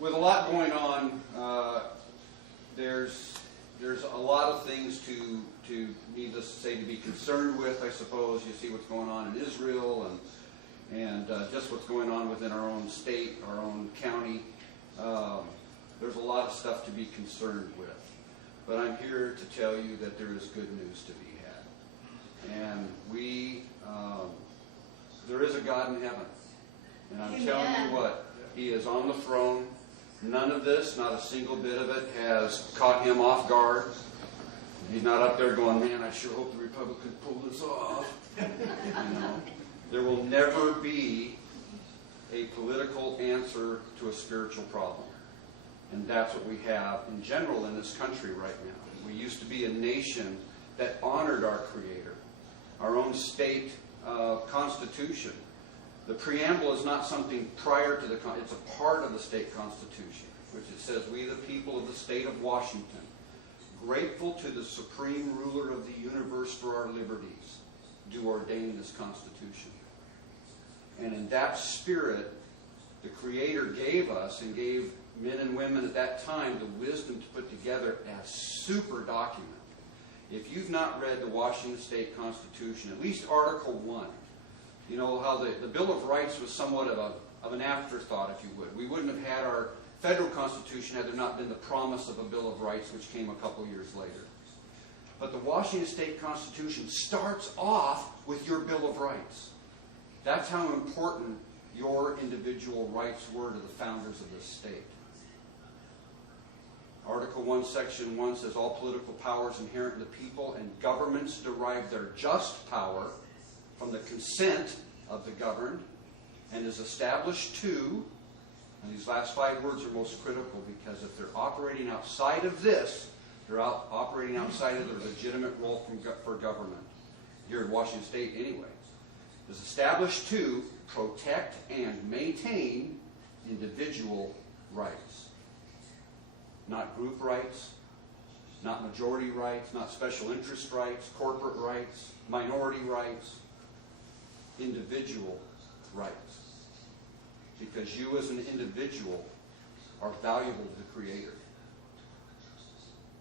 with a lot going on, there's a lot of things to needless to say, to be concerned with, I suppose. You see what's going on in Israel and just what's going on within our own state, our own county. There's a lot of stuff to be concerned with. But I'm here to tell you that there is good news to be had. And there is a God in heaven. And I'm telling you what, He is on the throne. None of this, not a single bit of it, has caught Him off guard. He's not up there going, man, I sure hope the Republicans pull this off. You know, there will never be a political answer to a spiritual problem. And that's what we have in general in this country right now. We used to be a nation that honored our Creator, our own state constitution. The preamble is not something prior to it's a part of the state constitution, which it says, we the people of the state of Washington, grateful to the supreme ruler of the universe for our liberties, do ordain this constitution. And in that spirit, the Creator gave us and gave men and women at that time the wisdom to put together a super document. If you've not read the Washington State Constitution, at least Article 1, you know how the Bill of Rights was somewhat of an afterthought, if you would. We wouldn't have had our federal Constitution had there not been the promise of a Bill of Rights, which came a couple years later. But the Washington State Constitution starts off with your Bill of Rights. That's how important your individual rights were to the founders of this state. Article 1, Section 1 says, all political powers inherent in the people and governments derive their just power from the consent of the governed, and is established to, and these last 5 words are most critical, because if they're operating outside of this, they're operating outside of their legitimate role for government, here in Washington State anyway, is established to protect and maintain individual rights. Not group rights, not majority rights, not special interest rights, corporate rights, minority rights, individual rights. Because you as an individual are valuable to the Creator.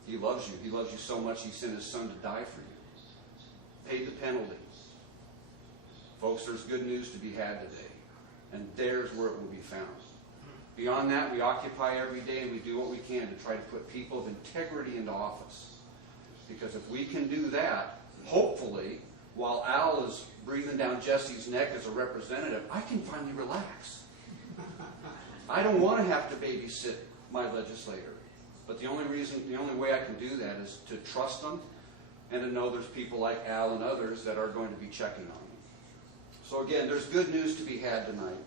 He loves you. He loves you so much He sent His Son to die for you. Paid the penalty. Folks, there's good news to be had today. And there's where it will be found. Beyond that, we occupy every day and we do what we can to try to put people of integrity into office. Because if we can do that, hopefully, while Al is breathing down Jesse's neck as a representative, I can finally relax. I don't want to have to babysit my legislator. But the only way I can do that is to trust them and to know there's people like Al and others that are going to be checking on me. So again, there's good news to be had tonight.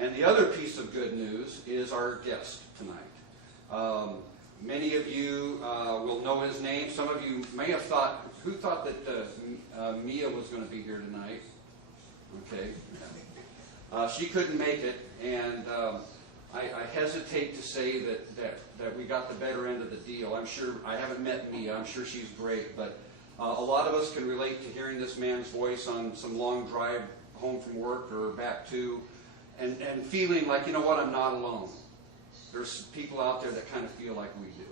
And the other piece of good news is our guest tonight. Many of you will know his name. Some of you may have thought, who thought that Mia was going to be here tonight? Okay. She couldn't make it, and I hesitate to say that we got the better end of the deal. I'm sure, I haven't met Mia, I'm sure she's great, but a lot of us can relate to hearing this man's voice on some long drive home from work or back to, and feeling like, you know what, I'm not alone. There's people out there that kind of feel like we do.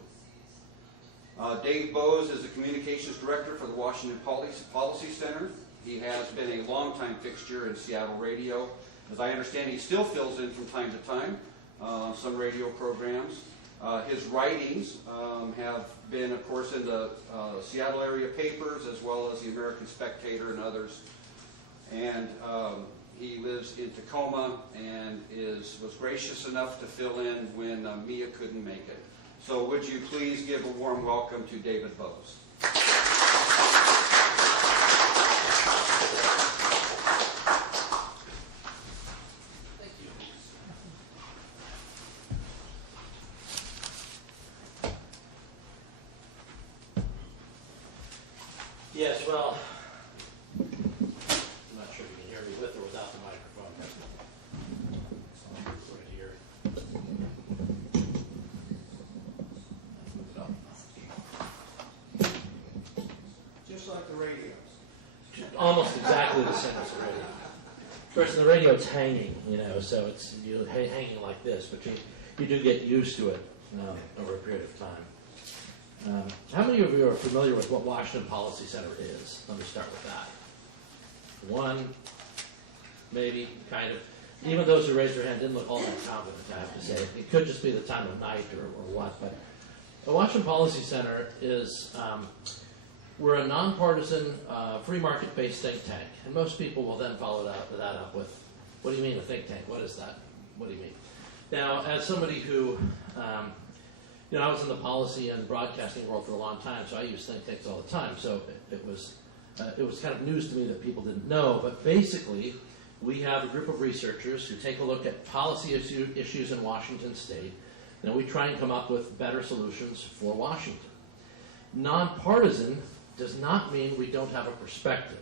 Dave Boze is the communications director for the Washington Policy Center. He has been a longtime fixture in Seattle radio. As I understand, he still fills in from time to time some radio programs. His writings have been, of course, in the Seattle area papers as well as the American Spectator and others. And he lives in Tacoma and was gracious enough to fill in when Mia couldn't make it. So would you please give a warm welcome to David Boze. Thank you. Yes, well, like the radio. Almost exactly the same as the radio. course, the radio's hanging, so it's hanging like this, but you do get used to it over a period of time. How many of you are familiar with what Washington Policy Center is? Let me start with that. One, maybe, kind of. Even those who raised their hand didn't look all that confident, I have to say. It could just be the time of night or what, but the Washington Policy Center is, we're a nonpartisan, free market-based think tank. And most people will then follow that up with, what do you mean a think tank? What is that? What do you mean? Now, as somebody who, I was in the policy and broadcasting world for a long time, so I use think tanks all the time. So it was kind of news to me that people didn't know. But basically, we have a group of researchers who take a look at policy issues in Washington State, and we try and come up with better solutions for Washington. Nonpartisan does not mean we don't have a perspective.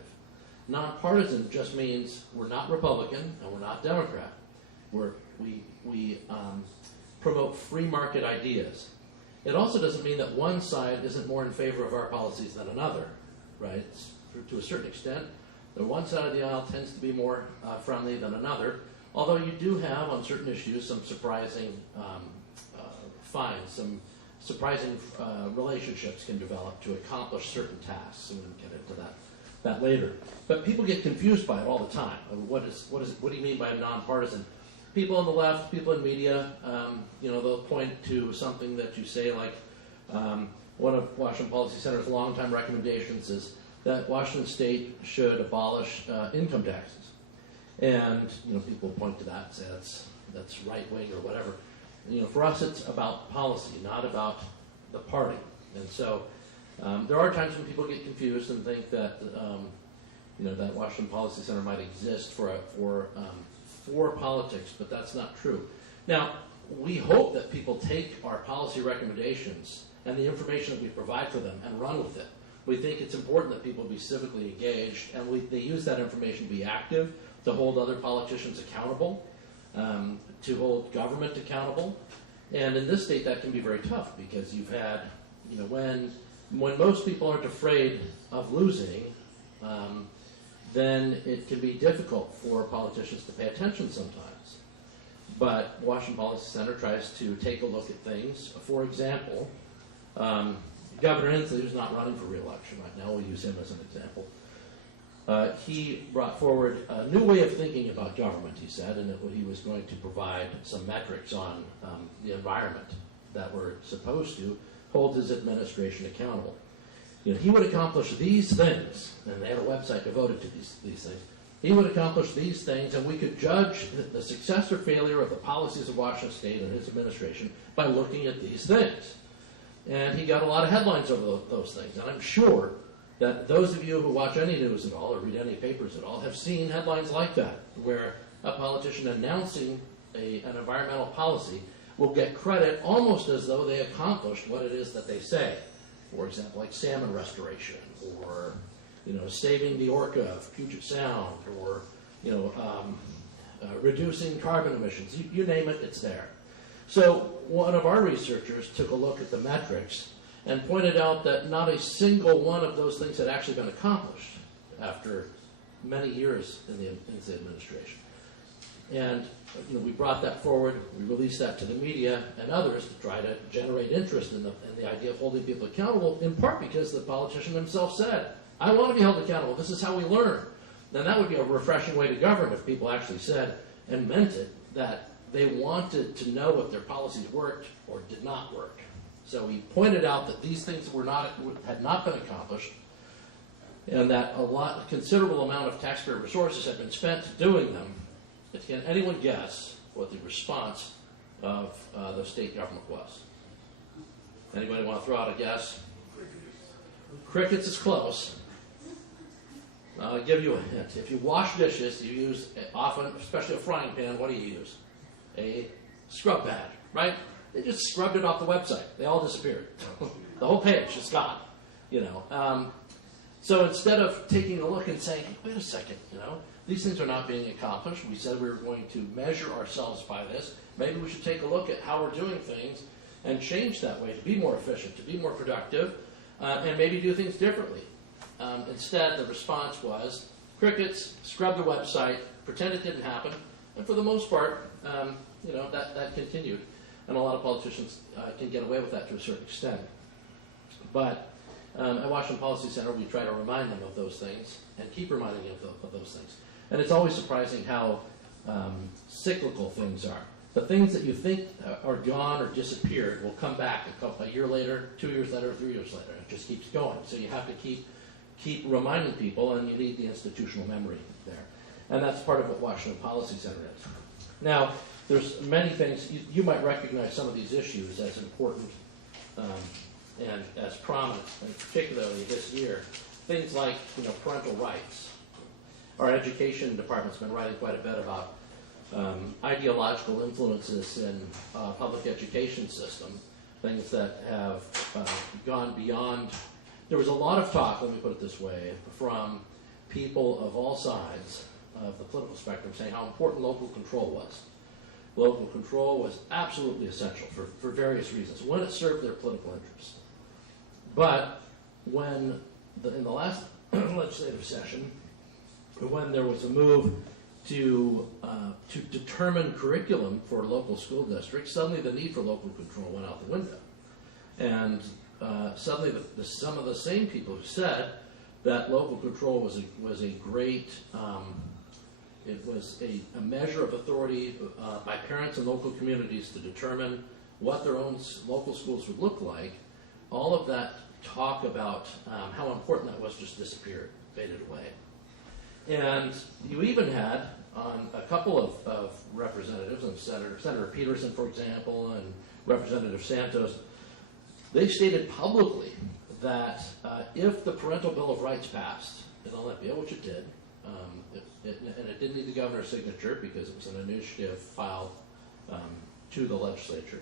Nonpartisan just means we're not Republican and we're not Democrat. We promote free market ideas. It also doesn't mean that one side isn't more in favor of our policies than another, right? To a certain extent, the one side of the aisle tends to be more friendly than another, although you do have, on certain issues, some surprising finds, some surprising relationships can develop to accomplish certain tasks, and we can get into that later. But people get confused by it all the time. What do you mean by nonpartisan? People on the left, people in media, they'll point to something that you say, like one of Washington Policy Center's longtime recommendations is that Washington State should abolish income taxes. And people point to that and say that's right wing or whatever. For us, it's about policy, not about the party. And so there are times when people get confused and think that that Washington Policy Center might exist for politics, but that's not true. Now, we hope that people take our policy recommendations and the information that we provide for them and run with it. We think it's important that people be civically engaged, and they use that information to be active, to hold other politicians accountable, to hold government accountable. And in this state, that can be very tough because you've had, when most people aren't afraid of losing, then it can be difficult for politicians to pay attention sometimes. But Washington Policy Center tries to take a look at things. For example, Governor Inslee, who's not running for re-election right now, we'll use him as an example. He brought forward a new way of thinking about government, he said, and that he was going to provide some metrics on the environment that were supposed to hold his administration accountable. He would accomplish these things, and they had a website devoted to these things. He would accomplish these things, and we could judge the success or failure of the policies of Washington State and his administration by looking at these things. And he got a lot of headlines over those things. And I'm sure that those of you who watch any news at all or read any papers at all have seen headlines like that, where a politician announcing an environmental policy will get credit almost as though they accomplished what it is that they say. For example, like salmon restoration, or saving the orca of Puget Sound, or reducing carbon emissions. You name it, it's there. So one of our researchers took a look at the metrics and pointed out that not a single one of those things had actually been accomplished after many years in the administration. And we brought that forward, we released that to the media and others to try to generate interest in the idea of holding people accountable, in part because the politician himself said, I want to be held accountable, this is how we learn. Then that would be a refreshing way to govern if people actually said and meant it, that they wanted to know if their policies worked or did not work. So he pointed out that these things had not been accomplished, and that a considerable amount of taxpayer resources had been spent doing them. Can anyone guess what the response of the state government was? Anybody want to throw out a guess? Crickets is close. I'll give you a hint. If you wash dishes, you use often, especially a frying pan, what do you use? A scrub pad, right? They just scrubbed it off the website. They all disappeared. The whole page is gone. So instead of taking a look and saying, hey, wait a second, these things are not being accomplished. We said we were going to measure ourselves by this. Maybe we should take a look at how we're doing things and change that way to be more efficient, to be more productive, and maybe do things differently. Instead, the response was, crickets, scrub the website, pretend it didn't happen, and for the most part, that continued. And a lot of politicians can get away with that to a certain extent. But at Washington Policy Center, we try to remind them of those things and keep reminding them of those things. And it's always surprising how cyclical things are. The things that you think are gone or disappeared will come back a year later, 2 years later, 3 years later. It just keeps going. So you have to keep reminding people, and you need the institutional memory there. And that's part of what Washington Policy Center is. Now, there's many things. You might recognize some of these issues as important and as prominent, and particularly this year. Things like parental rights. Our education department's been writing quite a bit about ideological influences in public education system, things that have gone beyond. There was a lot of talk, let me put it this way, from people of all sides of the political spectrum saying how important local control was. Local control was absolutely essential for various reasons, when it served their political interests. But when, in the last legislative session, when there was a move to determine curriculum for local school districts, suddenly the need for local control went out the window. And suddenly some of the same people who said that local control was a great, it was a measure of authority by parents and local communities to determine what their own local schools would look like, all of that talk about how important that was just disappeared, faded away. And you even had a couple of representatives, and Senator Peterson, for example, and Representative Santos, they stated publicly that if the Parental Bill of Rights passed in Olympia, which it did, and it didn't need the governor's signature because it was an initiative filed to the legislature,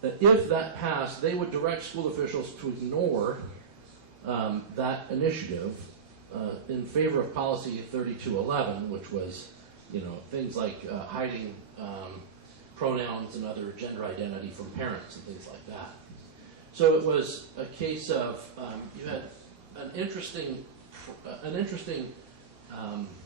that if that passed, they would direct school officials to ignore that initiative in favor of Policy 3211, which was, things like hiding pronouns and other gender identity from parents and things like that. So it was a case of you had an interesting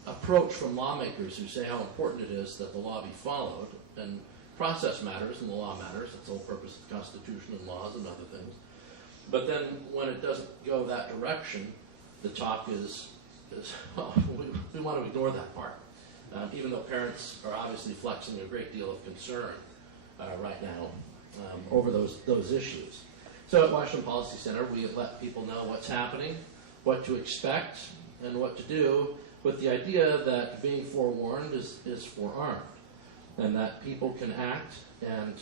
approach from lawmakers who say how important it is that the law be followed, and process matters and the law matters. That's the whole purpose of the Constitution and laws and other things. But then when it doesn't go that direction, the talk is we want to ignore that part, even though parents are obviously flexing a great deal of concern right now over those issues. So at Washington Policy Center, we have let people know what's happening, what to expect, and what to do, with the idea that being forewarned is forearmed, and that people can act and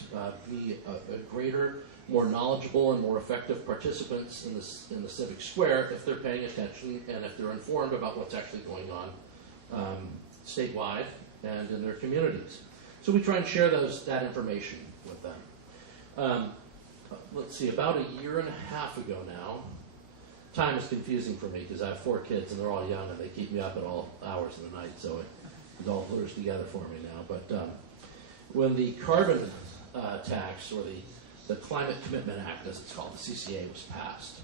be a greater, more knowledgeable, and more effective participants in the civic square if they're paying attention and if they're informed about what's actually going on statewide and in their communities. So we try and share that information with them. Let's see, about a year and a half ago now, time is confusing for me because I have 4 kids and they're all young and they keep me up at all hours of the night, so it all blurs together for me now. But when the carbon tax, or the Climate Commitment Act, as it's called, the CCA, was passed,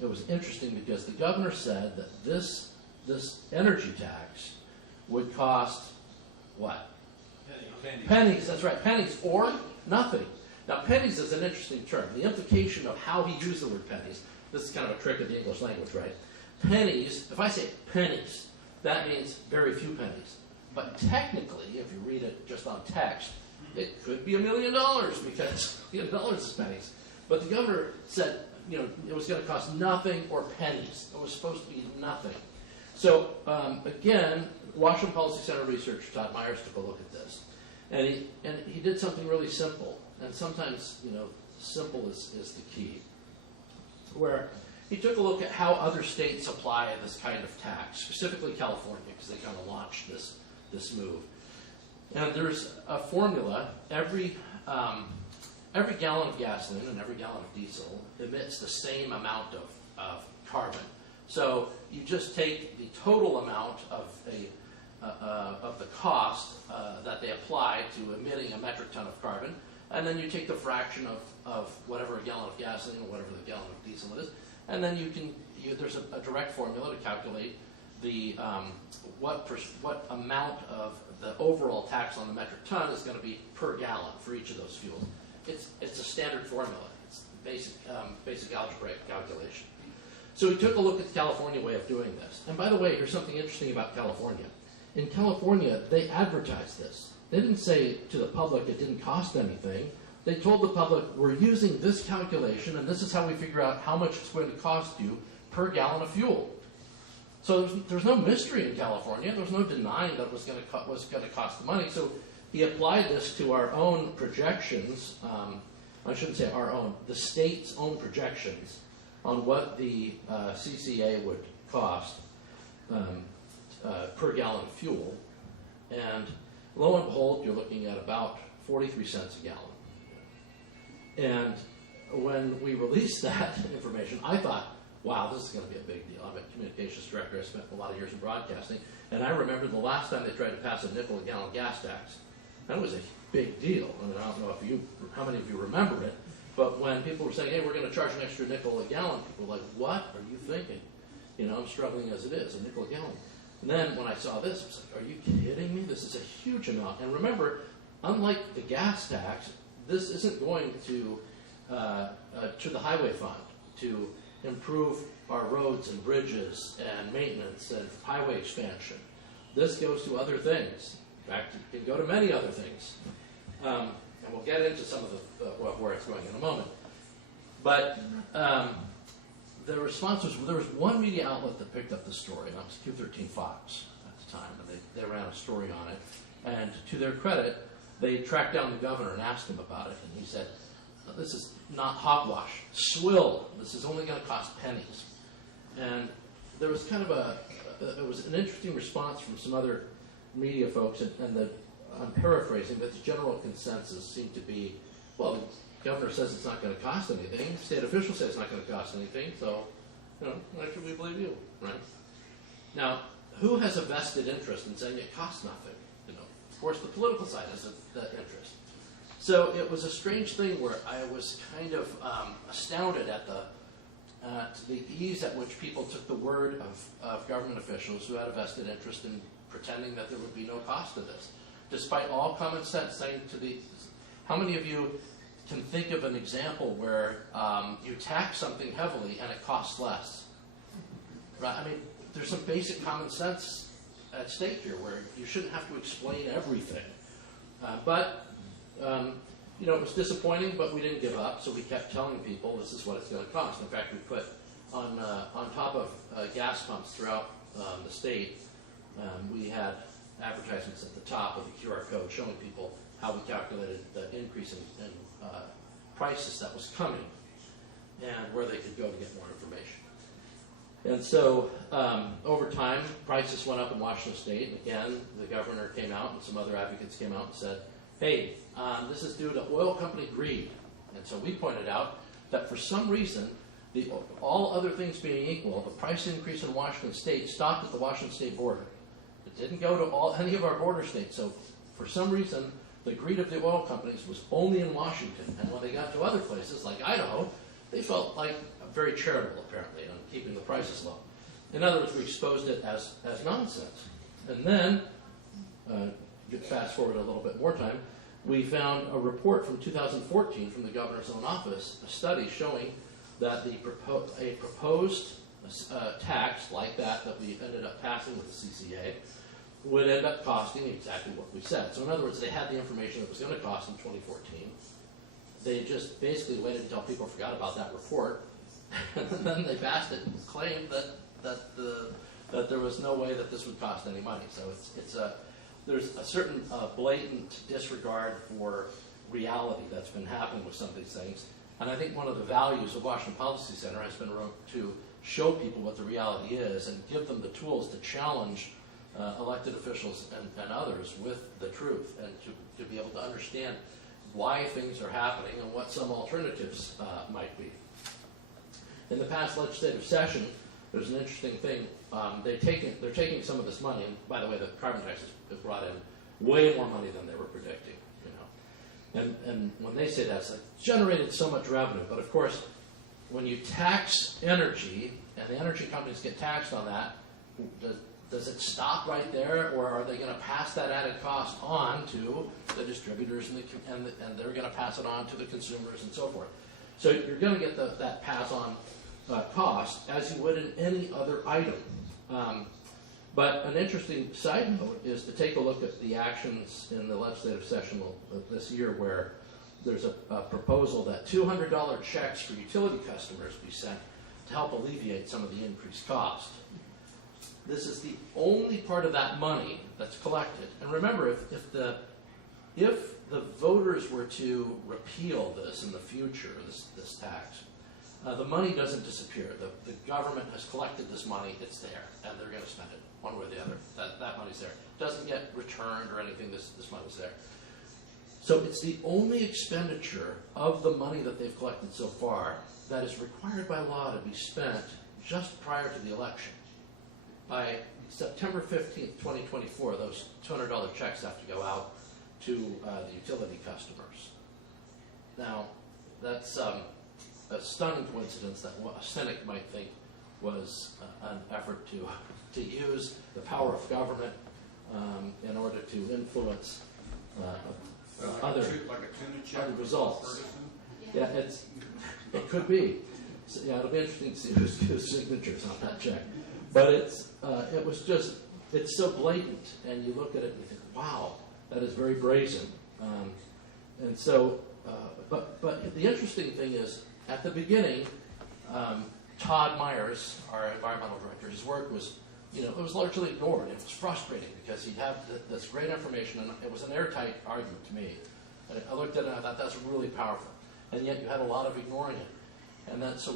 it was interesting because the governor said that this energy tax would cost what? Pennies, that's right, pennies or nothing. Now, pennies is an interesting term. The implication of how he used the word pennies, this is kind of a trick of the English language, right? Pennies, if I say pennies, that means very few pennies. But technically, if you read it just on text, it could be $1 million because $1 million is pennies. But the governor said, it was going to cost nothing or pennies. It was supposed to be nothing. So, again, Washington Policy Center researcher Todd Myers took a look at this. And he did something really simple. And sometimes, simple is the key. Where he took a look at how other states apply this kind of tax, specifically California, because they kind of launched this move. And there's a formula. Every gallon of gasoline and every gallon of diesel emits the same amount of carbon. So you just take the total amount of the cost that they apply to emitting a metric ton of carbon, and then you take the fraction of whatever a gallon of gasoline or whatever the gallon of diesel is, and then there's a direct formula to calculate what amount of the overall tax on the metric ton is going to be per gallon for each of those fuels. It's a standard formula. It's basic algebraic calculation. So we took a look at the California way of doing this. And by the way, here's something interesting about California. In California, they advertised this. They didn't say to the public it didn't cost anything. They told the public, we're using this calculation, and this is how we figure out how much it's going to cost you per gallon of fuel. So there's no mystery in California. There's no denying that it was going to cost the money. So he applied this to our own projections. I shouldn't say our own, the state's own projections on what the CCA would cost per gallon of fuel. And lo and behold, you're looking at about 43 cents a gallon. And when we released that information, I thought, wow, this is going to be a big deal. I'm a communications director. I spent a lot of years in broadcasting. And I remember the last time they tried to pass a nickel a gallon gas tax. That was a big deal. I mean, I don't know how many of you remember it, but when people were saying, hey, we're going to charge an extra nickel a gallon, people were like, what are you thinking? You know, I'm struggling as it is, a nickel a gallon. And then when I saw this, I was like, are you kidding me? This is a huge amount. And remember, unlike the gas tax, this isn't going to the highway fund to improve our roads and bridges and maintenance and highway expansion. This goes to other things. In fact, it can go to many other things. And we'll get into some of where it's going in a moment. But the response was, there was one media outlet that picked up the story, and that was Q13 Fox at the time. And they ran a story on it. And to their credit, they tracked down the governor and asked him about it. And he said, this is not hogwash. Swill. This is only going to cost pennies. And there was kind of it was an interesting response from some other media folks, and I'm paraphrasing, but the general consensus seemed to be, well, the governor says it's not going to cost anything. State officials say it's not going to cost anything. So, why should we believe you, right? Now, who has a vested interest in saying it costs nothing? Of course, the political side has that interest. So it was a strange thing where I was kind of astounded at the ease at which people took the word of government officials who had a vested interest in pretending that there would be no cost to this, despite all common sense saying how many of you can think of an example where you tax something heavily and it costs less? Right? I mean, there's some basic common sense at stake here where you shouldn't have to explain everything. It was disappointing, but we didn't give up, so we kept telling people this is what it's going to cost. In fact, we put on top of gas pumps throughout the state, we had advertisements at the top with a QR code showing people how we calculated the increase in prices that was coming and where they could go to get more information. And so over time, prices went up in Washington State. And again, the governor came out and some other advocates came out and said, hey, this is due to oil company greed. And so we pointed out that for some reason, all other things being equal, the price increase in Washington State stopped at the Washington State border. It didn't go to any of our border states. So for some reason, the greed of the oil companies was only in Washington. And when they got to other places like Idaho, they felt like very charitable, apparently, on keeping the prices low. In other words, we exposed it as nonsense. And then, fast forward a little bit more time, we found a report from 2014 from the governor's own office, a study showing that a proposed tax like that we ended up passing with the CCA would end up costing exactly what we said. So in other words, they had the information that was going to cost in 2014. They just basically waited until people forgot about that report, and then they passed it and claimed that there was no way that this would cost any money. So there's a certain blatant disregard for reality that's been happening with some of these things. And I think one of the values of Washington Policy Center has been to show people what the reality is and give them the tools to challenge elected officials and others with the truth, and to be able to understand why things are happening and what some alternatives might be. In the past legislative session, there's an interesting thing. They're taking some of this money, and by the way, the carbon tax has brought in way more money than they were predicting. And when they say that, it's like generated so much revenue. But of course, when you tax energy and the energy companies get taxed on that, Does it stop right there, or are they going to pass that added cost on to the distributors and they're going to pass it on to the consumers and so forth? So you're going to get that pass-on cost as you would in any other item. But an interesting side note is to take a look at the actions in the legislative session this year, where there's a proposal that $200 checks for utility customers be sent to help alleviate some of the increased cost. This is the only part of that money that's collected. And remember, if the voters were to repeal this in the future, this tax, the money doesn't disappear. The government has collected this money, it's there, and they're going to spend it one way or the other. That money's there. It doesn't get returned or anything, this money's there. So it's the only expenditure of the money that they've collected so far that is required by law to be spent just prior to the election. By September 15th, 2024, those $200 checks have to go out to the utility customers. Now, that's a stunning coincidence that a cynic might think was an effort to use the power of government in order to influence other results. Yeah, it could be. So, yeah, it'll be interesting to see whose signatures on that check. But it's so blatant, and you look at it and you think, wow, that is very brazen. And so, but the interesting thing is, at the beginning, Todd Myers, our environmental director, his work was, it was largely ignored. It was frustrating because he'd have this great information, and it was an airtight argument to me. And I looked at it and I thought, that's really powerful. And yet you had a lot of ignoring it. And then, so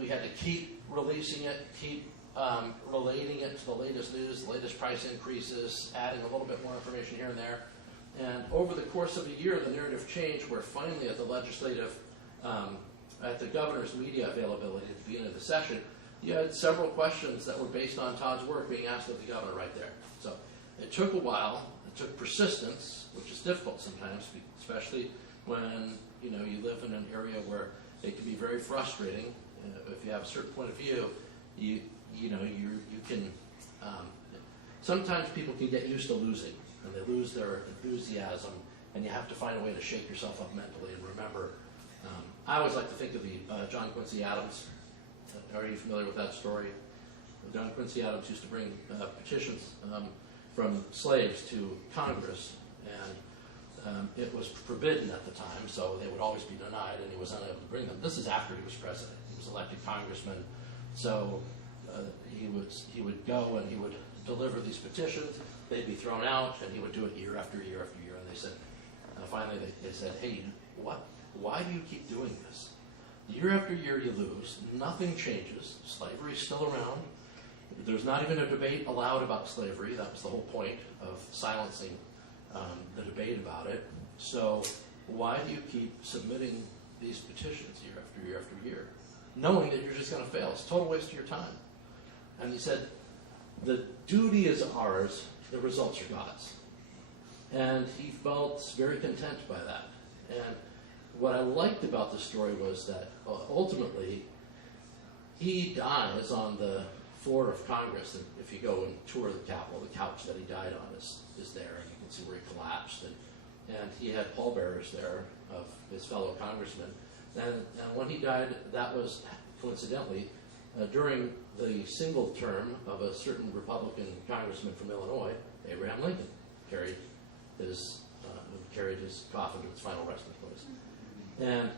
we had to keep releasing it, keep relating it to the latest news, the latest price increases, adding a little bit more information here and there. And over the course of a year, the narrative changed, where finally at the legislative, at the governor's media availability at the beginning of the session, you had several questions that were based on Todd's work being asked of the governor right there. So it took a while. It took persistence, which is difficult sometimes, especially when you live in an area where it can be very frustrating. If you have a certain point of view, you can. Sometimes people can get used to losing, and they lose their enthusiasm, and you have to find a way to shake yourself up mentally and remember. I always like to think of the John Quincy Adams. Are you familiar with that story? John Quincy Adams used to bring petitions from slaves to Congress, and it was forbidden at the time, so they would always be denied, and he was unable to bring them. This is after he was president. He was elected congressman, so he would go and he would deliver these petitions. They'd be thrown out, and he would do it year after year after year. And they said, finally they said, hey, why do you keep doing this? Year after year you lose, nothing changes, slavery's still around, there's not even a debate allowed about slavery. That was the whole point of silencing the debate about it. So why do you keep submitting these petitions year after year after year, knowing that you're just going to fail? It's a total waste of your time. And he said, the duty is ours, the results are God's. And he felt very content by that. And what I liked about the story was that ultimately he dies on the floor of Congress. And if you go and tour the Capitol, the couch that he died on is there, and you can see where he collapsed. And he had pallbearers there of his fellow congressmen. And when he died, that was coincidentally during the single term of a certain Republican congressman from Illinois, Abraham Lincoln, carried his coffin to its final resting place. And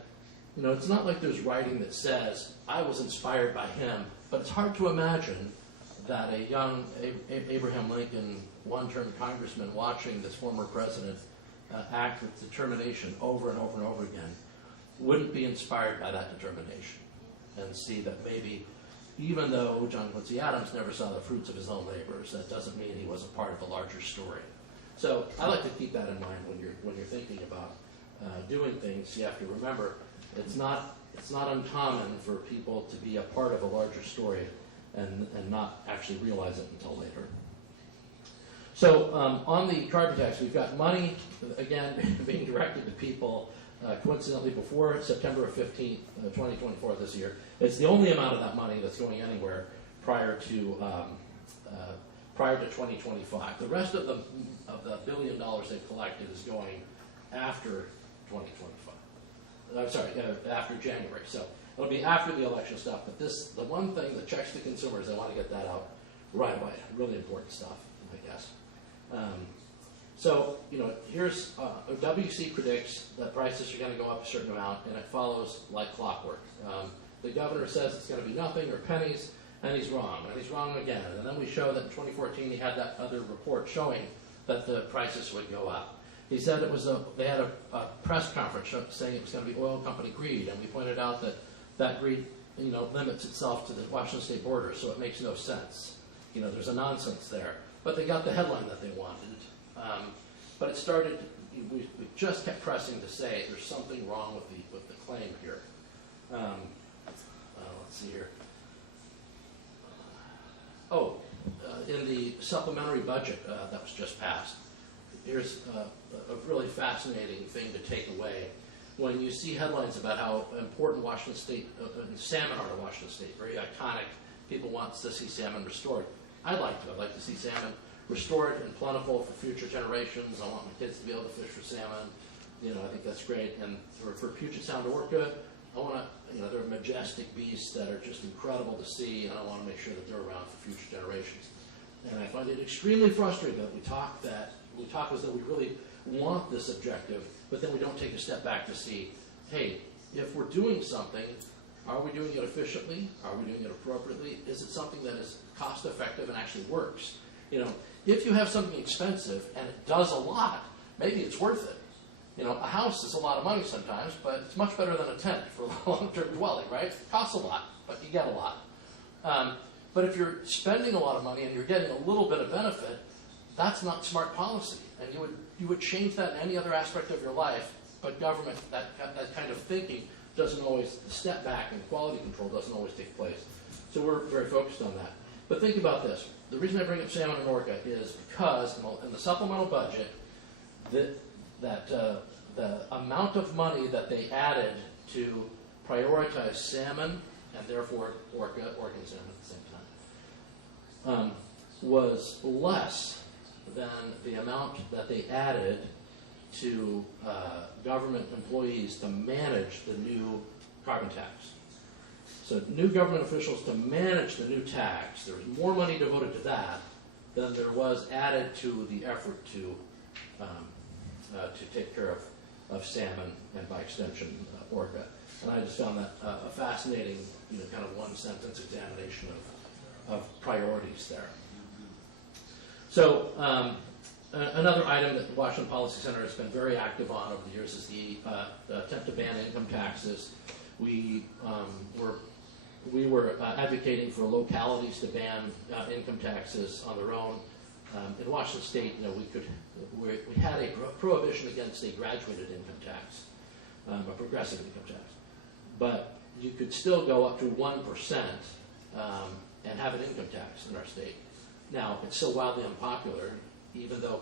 it's not like there's writing that says I was inspired by him, but it's hard to imagine that a young Abraham Lincoln, one-term congressman, watching this former president act with determination over and over and over again, wouldn't be inspired by that determination and see that maybe, even though John Quincy Adams never saw the fruits of his own labors, that doesn't mean he wasn't part of a larger story. So I like to keep that in mind when you're thinking about doing things. You have to remember it's not uncommon for people to be a part of a larger story and not actually realize it until later. So on the carbon tax, we've got money, again, being directed to people coincidentally before September 15th, 2024 this year. It's the only amount of that money that's going anywhere prior to prior to 2025. The rest of the $1 billion they've collected is going after 2025. I'm sorry, after January. So it'll be after the election stuff. But the one thing, the checks to consumers, they want to get that out right away. Really important stuff, I guess. So, here's WC predicts that prices are going to go up a certain amount, and it follows like clockwork. The governor says it's going to be nothing or pennies, and he's wrong. And he's wrong again. And then we show that in 2014 he had that other report showing that the prices would go up. He said they had a press conference saying it was going to be oil company greed, and we pointed out that greed, limits itself to the Washington state border, so it makes no sense. There's a nonsense there. But they got the headline that they wanted. But it started, we just kept pressing to say there's something wrong with the claim here. Let's see here. In the supplementary budget that was just passed, here's a really fascinating thing to take away. When you see headlines about how important Washington State, salmon are to Washington State, very iconic, people want to see salmon restored. I'd like to see salmon restored and plentiful for future generations. I want my kids to be able to fish for salmon. I think that's great. And for Puget Sound orca, I want to, they're majestic beasts that are just incredible to see, and I want to make sure that they're around for future generations. And I find it extremely frustrating that we talk as though we really want this objective, but then we don't take a step back to see, hey, if we're doing something, are we doing it efficiently? Are we doing it appropriately? Is it something that is cost effective and actually works? If you have something expensive and it does a lot, maybe it's worth it. A house is a lot of money sometimes, but it's much better than a tent for a long-term dwelling, right? It costs a lot, but you get a lot. But if you're spending a lot of money and you're getting a little bit of benefit, that's not smart policy. And you would change that in any other aspect of your life, but government, that kind of thinking doesn't always, the step back and quality control doesn't always take place. So we're very focused on that. But think about this. The reason I bring up salmon and orca is because in the supplemental budget, the amount of money that they added to prioritize salmon and therefore orca and salmon at the same time was less than the amount that they added to government employees to manage the new carbon tax. So new government officials to manage the new tax, there was more money devoted to that than there was added to the effort to take care of salmon and by extension orca. And I just found that a fascinating, kind of one sentence examination of priorities there. So another item that the Washington Policy Center has been very active on over the years is the attempt to ban income taxes. We were advocating for localities to ban income taxes on their own. In Washington State, we had a prohibition against a graduated income tax, a progressive income tax, but you could still go up to 1% and have an income tax in our state. Now, it's so wildly unpopular, even though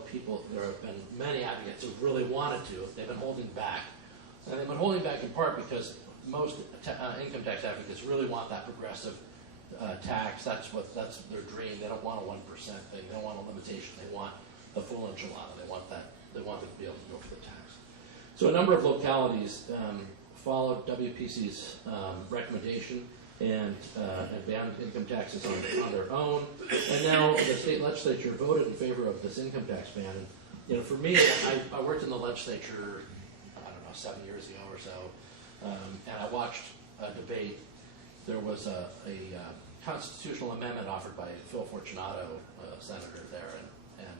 there have been many advocates who really wanted to. They've been holding back. And they've been holding back in part because most income tax advocates really want that progressive tax. That's their dream. They don't want a 1% thing. They don't want a limitation. They want the full enchilada. They want to be able to go for the tax. So a number of localities followed WPC's recommendation and banned income taxes on their own. And now the state legislature voted in favor of this income tax ban. And for me, I worked in the legislature, 7 years ago or so, and I watched a debate. There was a constitutional amendment offered by Phil Fortunato, senator there, and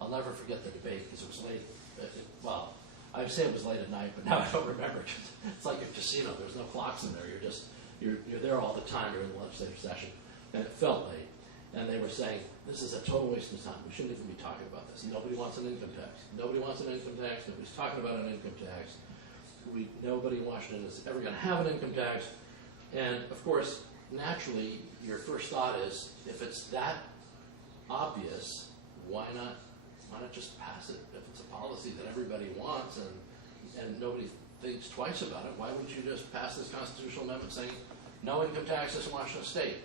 I'll never forget the debate because it was late. I say it was late at night, but now I don't remember. It's like a casino. There's no clocks in there. You're there all the time. You're in the legislative session, and it felt late. And they were saying, this is a total waste of time. We shouldn't even be talking about this. Nobody wants an income tax. Nobody wants an income tax. Nobody's talking about an income tax. Nobody in Washington is ever going to have an income tax. And, of course, naturally, your first thought is, if it's that obvious, why not just pass it? If it's a policy that everybody wants and nobody thinks twice about it, why would you just pass this constitutional amendment saying no income taxes in Washington State?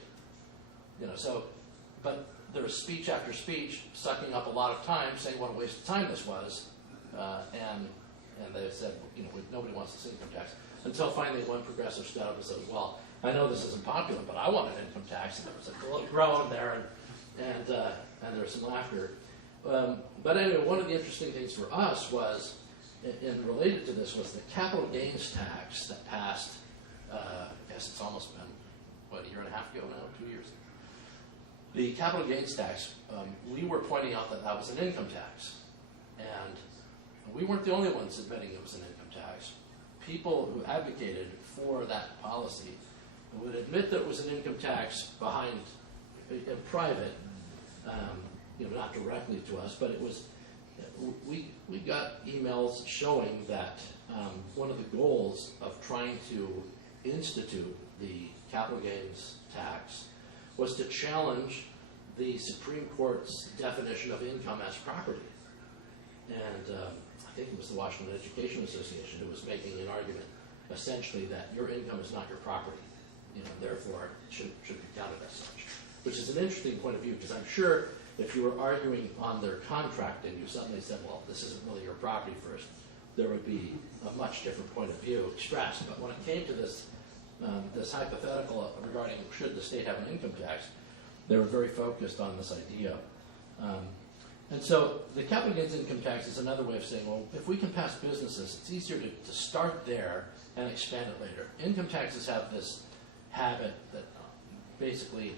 But there was speech after speech, sucking up a lot of time, saying what a waste of time this was, and they said, nobody wants this income tax. Until finally one progressive stood up and said, well, I know this isn't popular, but I want an income tax. And there was a little groan there, and there was some laughter. But anyway, one of the interesting things for us was, and related to this, was the capital gains tax that passed, I guess it's almost been, a year and a half ago now, 2 years. The capital gains tax, we were pointing out that that was an income tax. And we weren't the only ones admitting it was an income tax. People who advocated for that policy would admit that it was an income tax behind, in private, not directly to us, but it was, we got emails showing that one of the goals of trying to institute the capital gains tax was to challenge the Supreme Court's definition of income as property. And I think it was the Washington Education Association who was making an argument, essentially, that your income is not your property, therefore it should be counted as such. Which is an interesting point of view, because I'm sure if you were arguing on their contract and you suddenly said, well, this isn't really your property first, there would be a much different point of view expressed. But when it came to this hypothetical regarding should the state have an income tax, they were very focused on this idea. And so the capital gains income tax is another way of saying, well, if we can pass businesses, it's easier to start there and expand it later. Income taxes have this habit that basically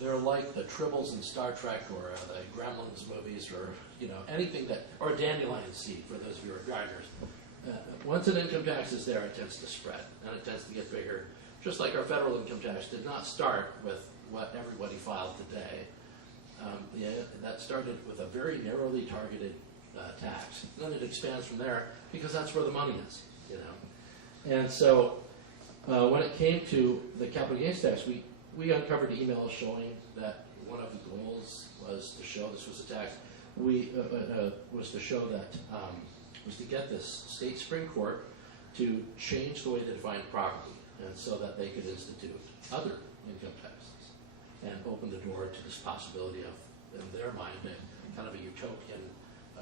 they're like the Tribbles in Star Trek or the Gremlins movies or anything that, or dandelion seed for those of you who are gardeners. Once an income tax is there, it tends to spread and it tends to get bigger. Just like our federal income tax did not start with what everybody filed today. That started with a very narrowly targeted tax. And then it expands from there because that's where the money is, And so when it came to the capital gains tax, we uncovered emails showing that one of the goals was to show this was a tax. Was to show that was to get this state Supreme Court to change the way they define property, and so that they could institute other income taxes and open the door to this possibility of, in their mind, a kind of a utopian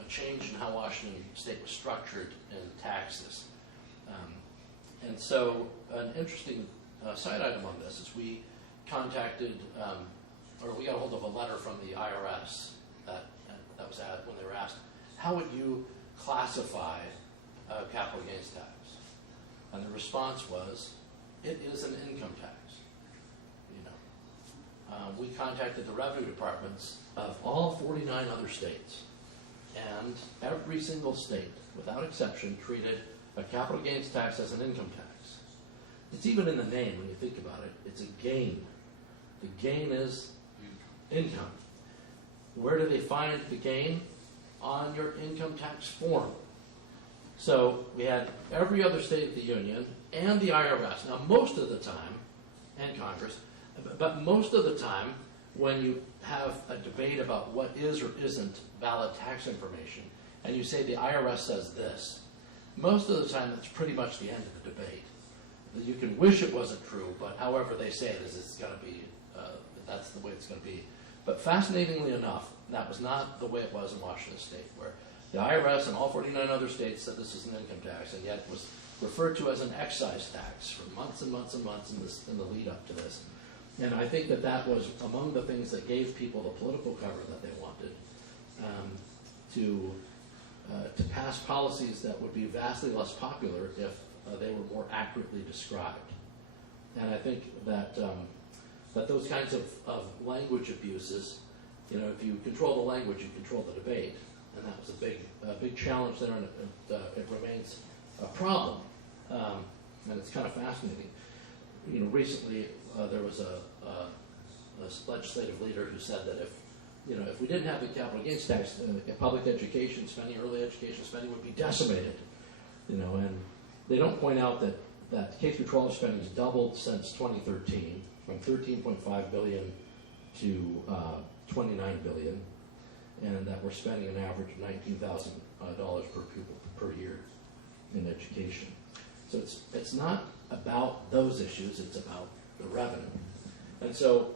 change in how Washington State was structured in taxes. And so an interesting side item on this is we contacted, or we got a hold of a letter from the IRS that was added when they were asked, how would you classify capital gains tax? And the response was, it is an income tax. We contacted the revenue departments of all 49 other states, and every single state, without exception, treated a capital gains tax as an income tax. It's even in the name when you think about it. It's a gain. The gain is income. Where do they find the gain? On your income tax form. So we had every other state of the union and the IRS. Now, most of the time, and Congress, but most of the time, when you have a debate about what is or isn't valid tax information, and you say the IRS says this, most of the time that's pretty much the end of the debate. You can wish it wasn't true, but however they say it is, it's going to be, that's the way it's going to be. But fascinatingly enough, that was not the way it was in Washington State, where the IRS and all 49 other states said this is an income tax, and yet it was referred to as an excise tax for months and months and months in the lead up to this. And I think that was among the things that gave people the political cover that they wanted to pass policies that would be vastly less popular if they were more accurately described. And I think that those kinds of language abuses, if you control the language, you control the debate. And that was a big challenge there, and it remains a problem. And it's kind of fascinating. Recently there was a legislative leader who said that if we didn't have the capital gains tax, public education spending, early education spending would be decimated. And they don't point out that K-12 spending has doubled since 2013, from $13.5 billion to $29 billion, and that we're spending an average of $19,000 per pupil per year in education. So it's not about those issues, it's about the revenue. And so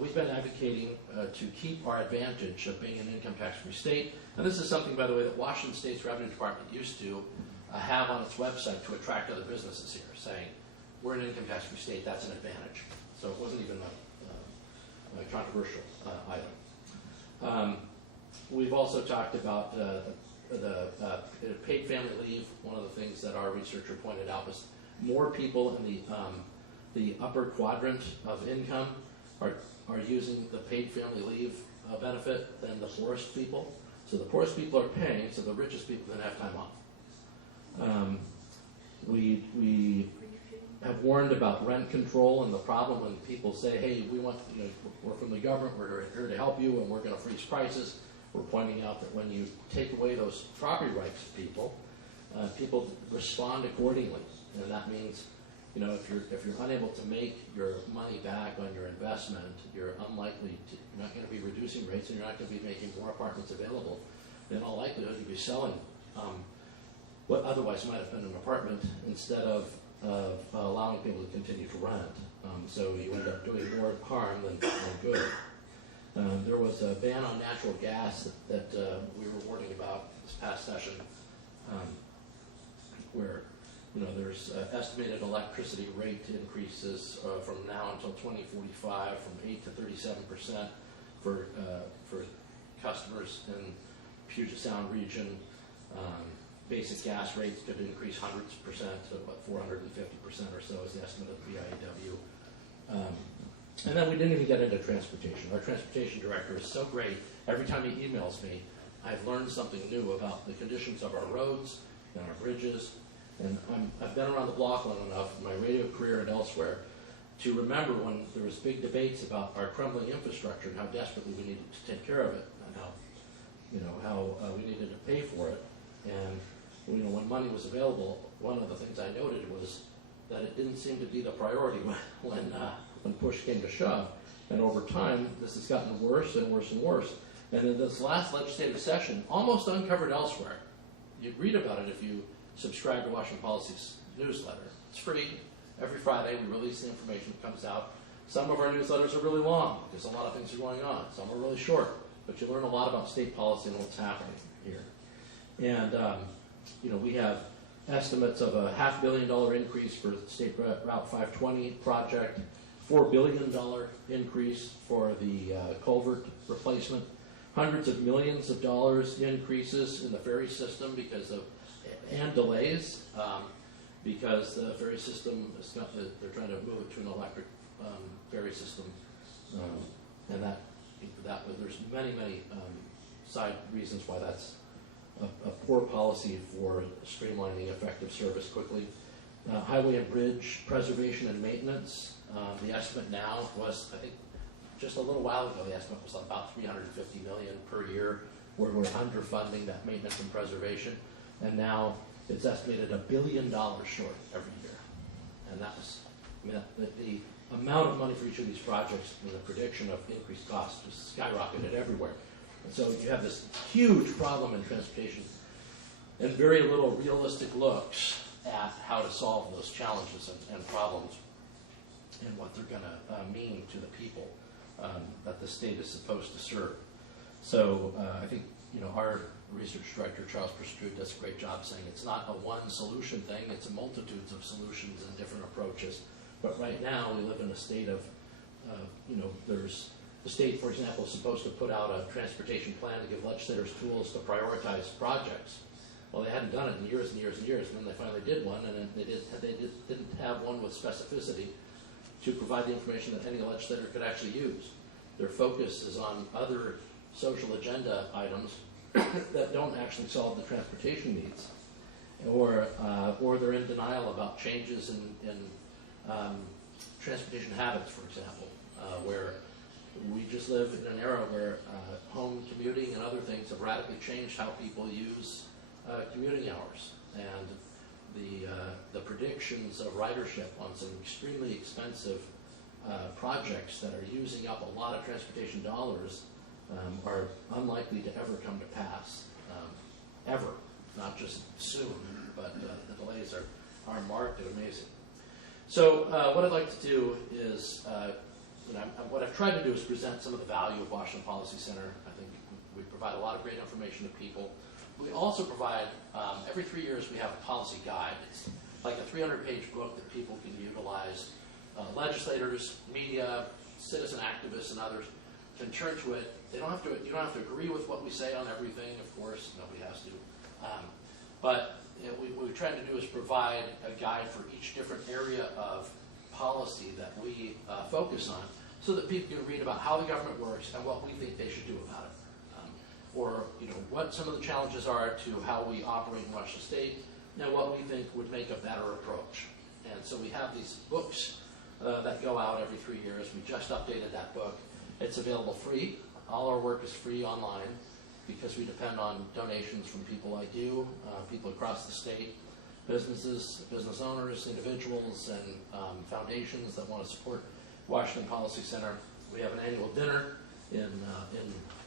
we've been advocating to keep our advantage of being an income tax-free state. And this is something, by the way, that Washington State's Revenue Department used to have on its website to attract other businesses here, saying, we're an income tax-free state, that's an advantage. So it wasn't even a controversial item. We've also talked about the paid family leave. One of the things that our researcher pointed out was more people in the upper quadrant of income are using the paid family leave benefit than the poorest people. So the poorest people are paying, so the richest people then have time off. We have warned about rent control and the problem when people say, hey, we're from the government, we're here to help you, and we're going to freeze prices. We're pointing out that when you take away those property rights of people, people respond accordingly. And that means, if you're unable to make your money back on your investment, you're not going to be reducing rates, and you're not going to be making more apartments available. In all likelihood, you'll be selling what otherwise might have been an apartment instead of allowing people to continue to rent. So you end up doing more harm than good. There was a ban on natural gas that we were warning about this past session, where there's estimated electricity rate increases from now until 2045 from 8 to 37% for customers in Puget Sound region. Basic gas rates could increase hundreds of percent, to about 450% or so is the estimate of the BIEW. And then we didn't even get into transportation. Our transportation director is so great. Every time he emails me, I've learned something new about the conditions of our roads and our bridges. And I've been around the block long enough in my radio career and elsewhere to remember when there was big debates about our crumbling infrastructure and how desperately we needed to take care of it, and how we needed to pay for it. And when money was available, one of the things I noted was that it didn't seem to be the priority when push came to shove. And over time, this has gotten worse and worse and worse. And in this last legislative session, almost uncovered elsewhere, you'd read about it if you subscribe to Washington Policy's newsletter. It's free. Every Friday we release the information that comes out. Some of our newsletters are really long because a lot of things are going on. Some are really short, but you learn a lot about state policy and what's happening here. And we have estimates of a $500 million increase for the State Route 520 project, $4 billion increase for the culvert replacement, hundreds of millions of dollars increases in the ferry system and delays because the ferry system they're trying to move it to an electric ferry system, and that there's many side reasons why that's a poor policy for streamlining effective service quickly. Highway and bridge preservation and maintenance. The estimate now was, I think, just a little while ago, the estimate was about $350 million per year, where we're underfunding that maintenance and preservation, and now it's estimated $1 billion short every year. And that was, the amount of money for each of these projects with a prediction of increased costs just skyrocketed everywhere. And so you have this huge problem in transportation and very little realistic looks at how to solve those challenges and problems and what they're going to mean to the people that the state is supposed to serve. So I think our research director, Charles Prestrude, does a great job saying it's not a one solution thing, it's a multitudes of solutions and different approaches. But right now we live in a state of, there's the state, for example, is supposed to put out a transportation plan to give legislators tools to prioritize projects. Well, they hadn't done it in years and years and years, and then they finally did one, and then they didn't have one with specificity to provide the information that any legislator could actually use. Their focus is on other social agenda items that don't actually solve the transportation needs, or they're in denial about changes in transportation habits, for example, where we just live in an era where home commuting and other things have radically changed how people use commuting hours, and the predictions of ridership on some extremely expensive projects that are using up a lot of transportation dollars are unlikely to ever come to pass, ever, not just soon, but the delays are marked and amazing. So what I'd like to do is what I've tried to do is present some of the value of Washington Policy Center. I think we provide a lot of great information to people. We also provide, every 3 years we have a policy guide. It's like a 300-page book that people can utilize. Legislators, media, citizen activists, and others can turn to it. You don't have to agree with what we say on everything, of course. Nobody has to. But what we try to do is provide a guide for each different area of policy that we focus on, so that people can read about how the government works and what we think they should do about it. Or what some of the challenges are to how we operate in Washington State, and what we think would make a better approach. And so we have these books that go out every 3 years. We just updated that book. It's available free. All our work is free online because we depend on donations from people like you, people across the state, businesses, business owners, individuals, and foundations that want to support Washington Policy Center. We have an annual dinner in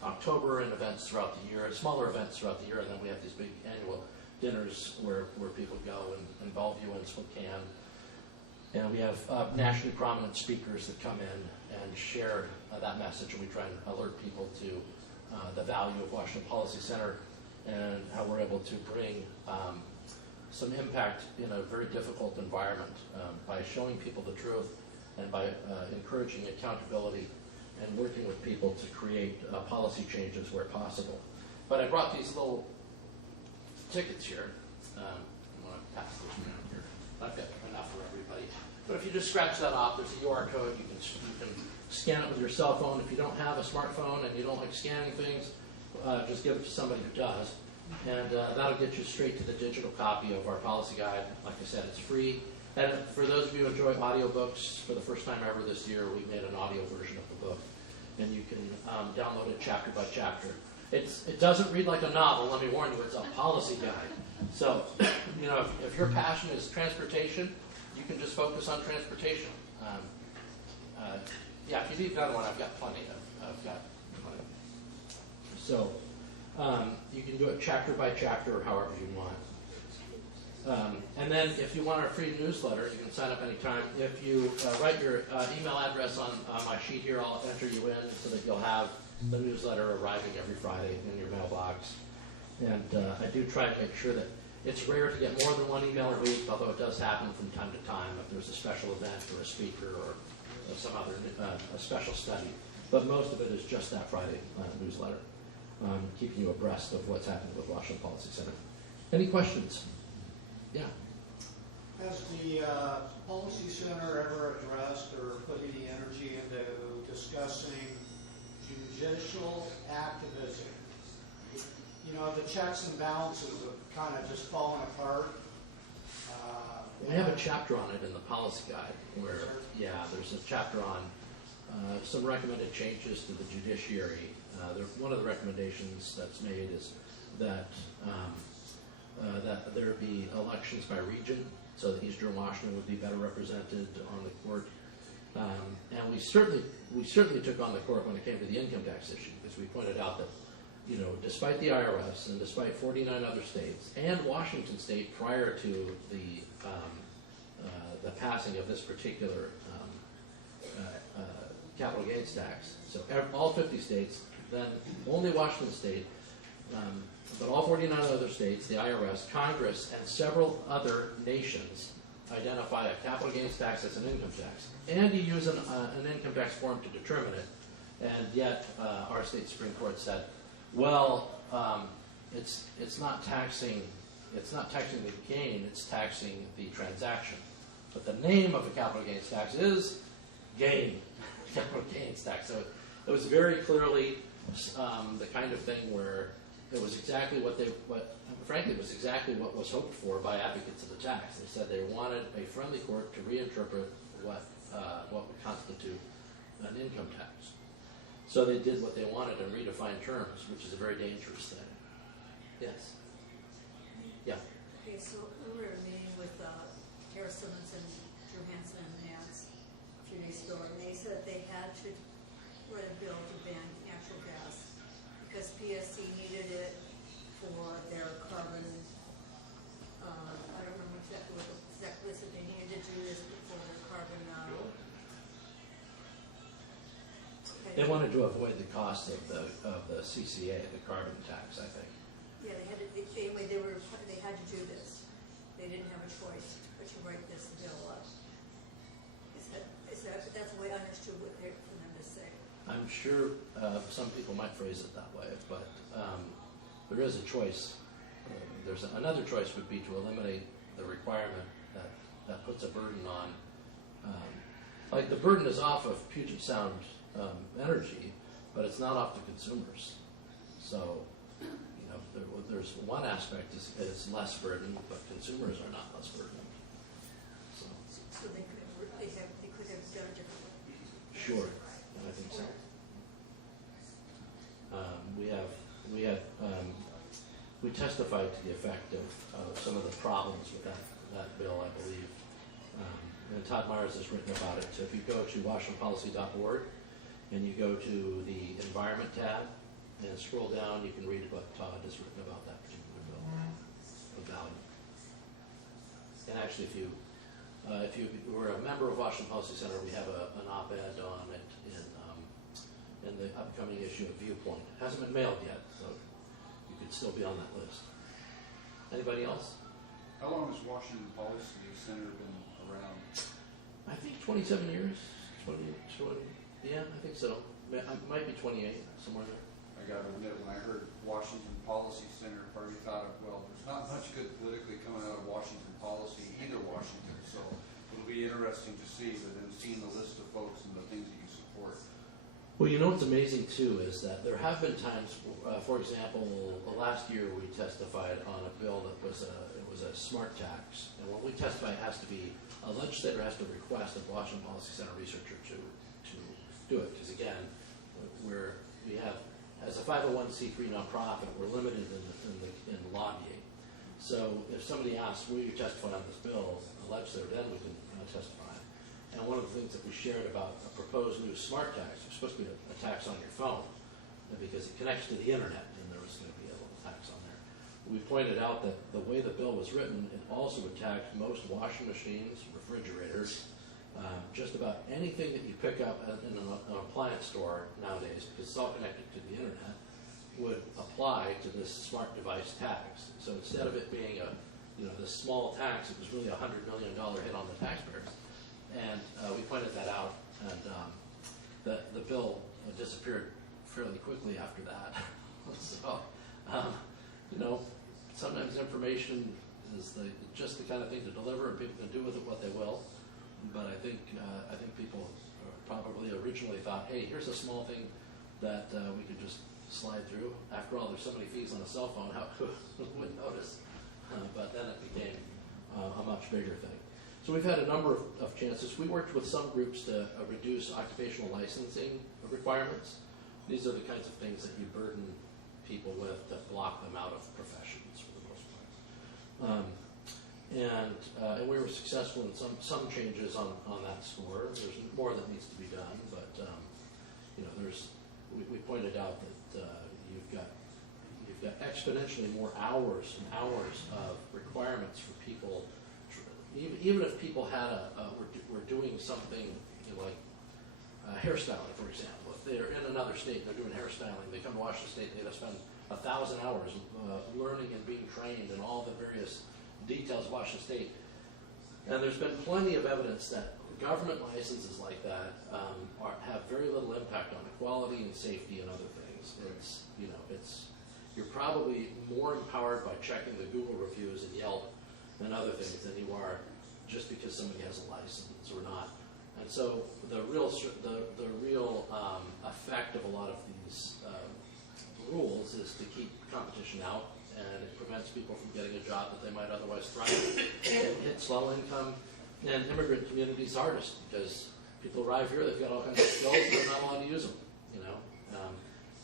October and events throughout the year, smaller events throughout the year, and then we have these big annual dinners where people go in Bellevue and Spokane. And we have nationally prominent speakers that come in and share that message, and we try and alert people to the value of Washington Policy Center and how we're able to bring some impact in a very difficult environment by showing people the truth and by encouraging accountability and working with people to create policy changes where possible. But I brought these little tickets here. I'm going to pass those around here. I've got enough for everybody. But if you just scratch that off, there's a QR code. You can scan it with your cell phone. If you don't have a smartphone and you don't like scanning things, just give it to somebody who does. And that'll get you straight to the digital copy of our policy guide. Like I said, it's free. And for those of you who enjoy audiobooks, for the first time ever this year, we made an audio version of the book. And you can download it chapter by chapter. It doesn't read like a novel, let me warn you, it's a policy guide. So, if your passion is transportation, you can just focus on transportation. If you need another one, I've got plenty. I've got plenty. So, you can do it chapter by chapter, however you want. And then if you want our free newsletter, you can sign up anytime. If you write your email address on my sheet here, I'll enter you in so that you'll have the newsletter arriving every Friday in your mailbox. And I do try to make sure that it's rare to get more than one email a week, although it does happen from time to time if there's a special event or a speaker or some other a special study. But most of it is just that Friday newsletter, keeping you abreast of what's happening with Washington Policy Center. Any questions? Yeah. Has the Policy Center ever addressed or put any energy into discussing judicial activism? The checks and balances have kind of just fallen apart. We have a chapter on it in the policy guide where, there's a chapter on some recommended changes to the judiciary. One of the recommendations that's made is that that there be elections by region, so that Eastern Washington would be better represented on the court. And we certainly took on the court when it came to the income tax issue, because we pointed out that, despite the IRS and despite 49 other states and Washington State prior to the passing of this particular capital gains tax, so all 50 states, then only Washington State, but all 49 other states, the IRS, Congress, and several other nations identify a capital gains tax as an income tax. And you use an income tax form to determine it. And yet our state Supreme Court said, well, it's not taxing the gain, it's taxing the transaction. But the name of the capital gains tax is gain, capital gains tax. So it was very clearly the kind of thing where it was exactly frankly, it was exactly what was hoped for by advocates of the tax. They said they wanted a friendly court to reinterpret what would constitute an income tax. So they did what they wanted and redefined terms, which is a very dangerous thing. Yes. Yeah. Okay, so we were at a meeting with Harryhausen and Johansson and Nance a few days ago, and they said they had to write a bill to ban natural gas because PSC needed it for their carbon. I don't remember exactly what they said. They needed to do this for their carbon They wanted to avoid the cost of the CCA, the carbon tax, I think. Yeah, they had to, anyway, they had to do this. They didn't have a choice but to write this bill up. That's the way I understood what they're for them to say. I'm sure some people might phrase it that way, but there is a choice. Another choice would be to eliminate the requirement that puts a burden on, like the burden is off of Puget Sound Energy, but it's not off the consumers. So, there's one aspect is it's less burden, but consumers are not less burdened. So they could have done it differently. Sure, I think so. We testified to the effect of some of the problems with that bill, I believe. And Todd Myers has written about it. So if you go to WashingtonPolicy.org and you go to the Environment tab and scroll down, you can read what Todd has written about that particular bill, about it. And actually, if you were a member of Washington Policy Center, we have an op-ed on it in the upcoming issue of Viewpoint. It hasn't been mailed yet, so you could still be on that list. Anybody else? How long has Washington Policy Center been around? I think 27 years. 20, yeah, I think so. It might be 28, somewhere there. I got to admit, when I heard Washington Policy Center, part of me thought, well, there's not much good politically coming out of Washington policy, either Washington. So it'll be interesting to see, but then seeing the list of folks and the things that you support. Well, what's amazing too is that there have been times, for example, last year we testified on a bill that was a smart tax, and when we testify, it has to be a legislator has to request a Washington Policy Center researcher to do it, because again, we have as a 501c3 nonprofit, we're limited in lobbying. So if somebody asks, will you testify on this bill, a legislator, then we can testify. And one of the things that we shared about a proposed new smart tax, it's supposed to be a tax on your phone, because it connects to the internet, and there was going to be a little tax on there. We pointed out that the way the bill was written, it also would tax most washing machines, refrigerators, just about anything that you pick up in an appliance store nowadays, because it's all connected to the internet, would apply to this smart device tax. So instead of it being this small tax, it was really a $100 million hit on the taxpayers. And we pointed that out, and the bill disappeared fairly quickly after that. So, sometimes information is just the kind of thing to deliver, and people can do with it what they will. But I think people probably originally thought, hey, here's a small thing that we could just slide through. After all, there's so many fees on a cell phone, how could we notice? But then it became a much bigger thing. So we've had a number of chances. We worked with some groups to reduce occupational licensing requirements. These are the kinds of things that you burden people with that block them out of professions for the most part. And we were successful in some changes on that score. There's more that needs to be done, but we pointed out that you've got exponentially more hours and hours of requirements for people. Even if people were doing something like hairstyling, for example, if they're in another state, they're doing hairstyling, they come to Washington State, they have to spend 1,000 hours learning and being trained in all the various details of Washington State. And there's been plenty of evidence that government licenses like that have very little impact on the quality and safety and other things. You're probably more empowered by checking the Google reviews and Yelp and other things than you are just because somebody has a license or not. And so the real effect of a lot of these rules is to keep competition out, and it prevents people from getting a job that they might otherwise thrive in. It hits low income and immigrant communities hardest because people arrive here, they've got all kinds of skills, and they're not allowed to use them.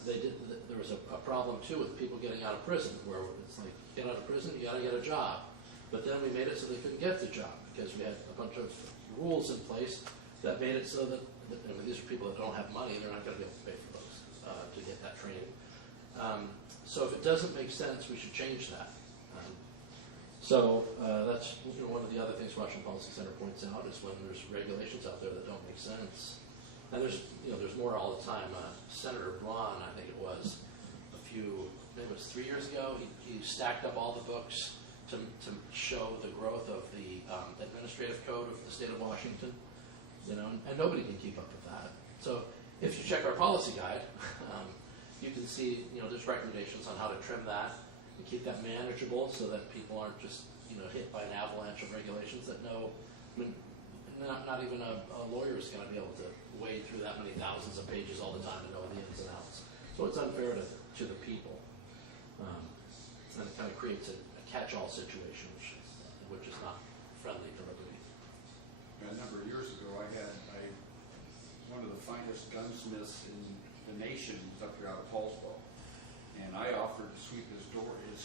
There was a problem too with people getting out of prison, where it's like, get out of prison, you got to get a job. But then we made it so they couldn't get the job because we had a bunch of rules in place that made it so that these are people that don't have money, they're not going to be able to pay for those to get that training. So if it doesn't make sense, we should change that. So that's one of the other things Washington Policy Center points out is when there's regulations out there that don't make sense, And there's more all the time. Senator Braun, I think it was, maybe it was 3 years ago, he stacked up all the books to show the growth of the administrative code of the state of Washington, and nobody can keep up with that. So if you check our policy guide, you can see, there's recommendations on how to trim that and keep that manageable so that people aren't just, hit by an avalanche of regulations that not even a lawyer is going to be able to wade through that many thousands of pages all the time to know the ins and outs. So it's unfair to the people. And it kind of creates a catch-all situation, which is not friendly to liberty. A number of years ago, one of the finest gunsmiths in the nation was up here out of Paulsbo. And I offered to sweep his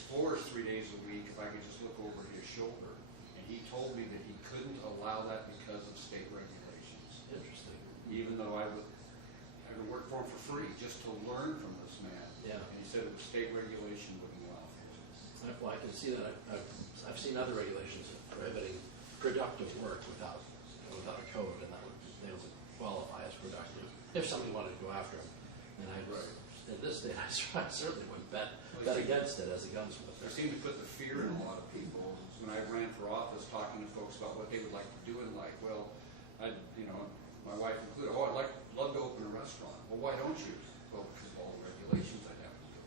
floors 3 days a week if I could just look over his shoulder. And he told me that he couldn't allow that because of state regulations. Interesting. Even though I would work for him for free just to learn from this man. Yeah. And he said it was state regulation wouldn't allow for it. Well, I can see that. I've seen other regulations prohibiting productive work without a code, and they would qualify as productive if somebody wanted to go after him. And in this state, I certainly wouldn't bet against it as a gunsmith. They seem to put the fear in a lot of people. When I ran for office, talking to folks about what they would like to do in life, well, my wife included, I'd love to open a restaurant. Well, why don't you? Well, because of all the regulations I'd have to do.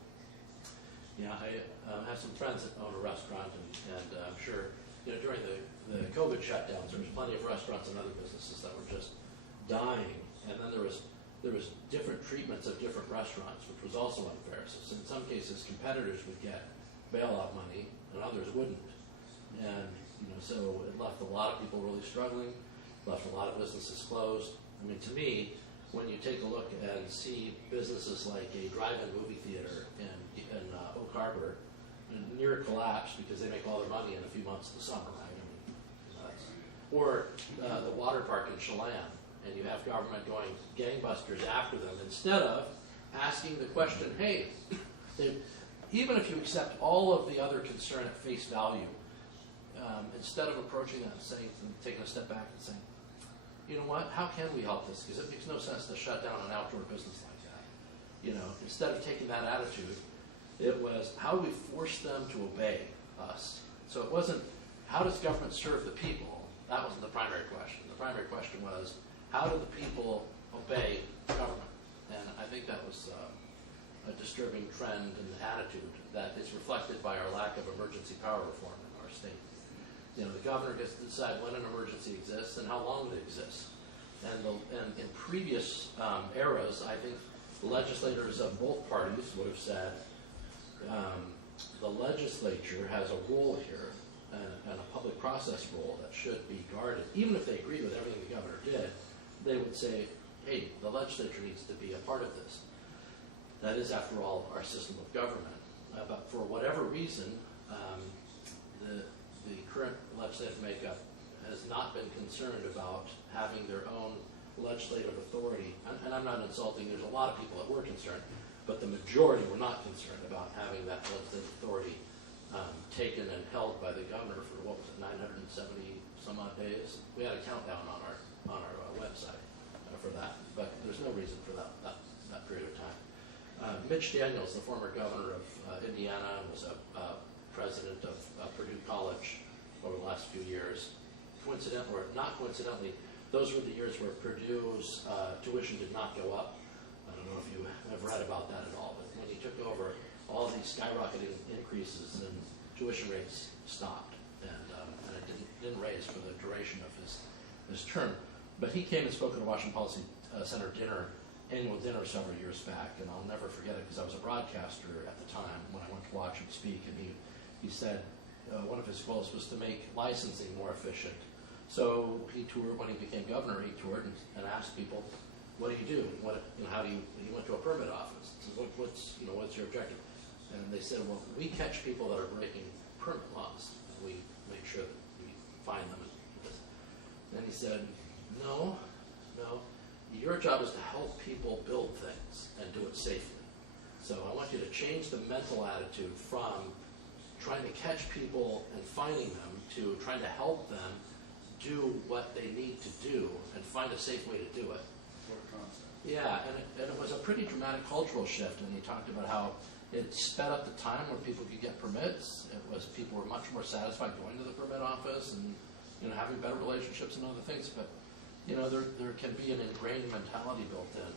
Yeah, I have some friends that own a restaurant, and I'm sure during the COVID shutdowns, there was plenty of restaurants and other businesses that were just dying, and then there was different treatments of different restaurants, which was also unfair. So in some cases, competitors would get bailout money, and others wouldn't, and so it left a lot of people really struggling, left a lot of businesses closed. I mean, to me, when you take a look and see businesses like a drive-in movie theater in Oak Harbor near collapse because they make all their money in a few months of the summer, right? I mean, or the water park in Chelan, and you have government going gangbusters after them instead of asking the question, hey, even if you accept all of the other concern at face value, instead of approaching that and saying, taking a step back and saying, you know what, how can we help this? Because it makes no sense to shut down an outdoor business like that. Instead of taking that attitude, it was how do we force them to obey us? So it wasn't how does government serve the people? That wasn't the primary question. The primary question was how do the people obey government? And I think that was a disturbing trend and attitude that is reflected by our lack of emergency power reform in our state. The governor gets to decide when an emergency exists and how long it exists. And in previous eras, I think legislators of both parties would have said the legislature has a role here and a public process role that should be guarded. Even if they agree with everything the governor did, they would say, hey, the legislature needs to be a part of this. That is, after all, our system of government. But for whatever reason, the current legislative makeup has not been concerned about having their own legislative authority. And I'm not insulting, there's a lot of people that were concerned, but the majority were not concerned about having that legislative authority taken and held by the governor for, 970 some odd days? We had a countdown on our website for that, but there's no reason for that period of time. Mitch Daniels, the former governor of Indiana, was a president of Purdue College over the last few years. Coincidentally, or not coincidentally, those were the years where Purdue's tuition did not go up. I don't know if you have read about that at all, but when he took over, all these skyrocketing increases in tuition rates stopped, and it didn't raise for the duration of his term. But he came and spoke at a Washington Policy Center annual dinner several years back, and I'll never forget it because I was a broadcaster at the time when I went to watch him speak, and he said one of his goals was to make licensing more efficient. So he toured, when he became governor, he toured and asked people, what do you do? How do you, he went to a permit office. Said, what's your objective? And they said, well, we catch people that are breaking permit laws. And we make sure that we find them. And he said, no, your job is to help people build things and do it safely. So I want you to change the mental attitude from trying to catch people and finding them to trying to help them do what they need to do and find a safe way to do it. What a concept. Yeah, and it was a pretty dramatic cultural shift, and he talked about how it sped up the time where people could get permits. It was people were much more satisfied going to the permit office and having better relationships and other things. But there can be an ingrained mentality built in,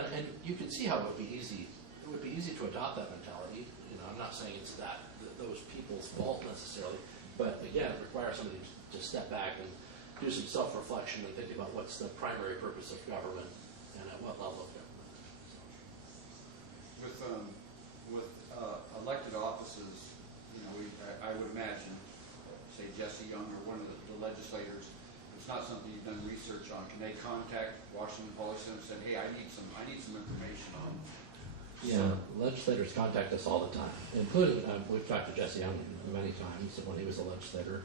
and you can see how it would be easy. It would be easy to adopt that mentality. I'm not saying it's those people's fault necessarily, but again, it requires somebody to step back and do some self-reflection and think about what's the primary purpose of government and at what level of government. With elected offices, I would imagine, say Jesse Young or one of the legislators, it's not something you've done research on. Can they contact Washington Policy Center and say, hey, I need some information on? Yeah, legislators contact us all the time, including we've talked to Jesse Young many times when he was a legislator,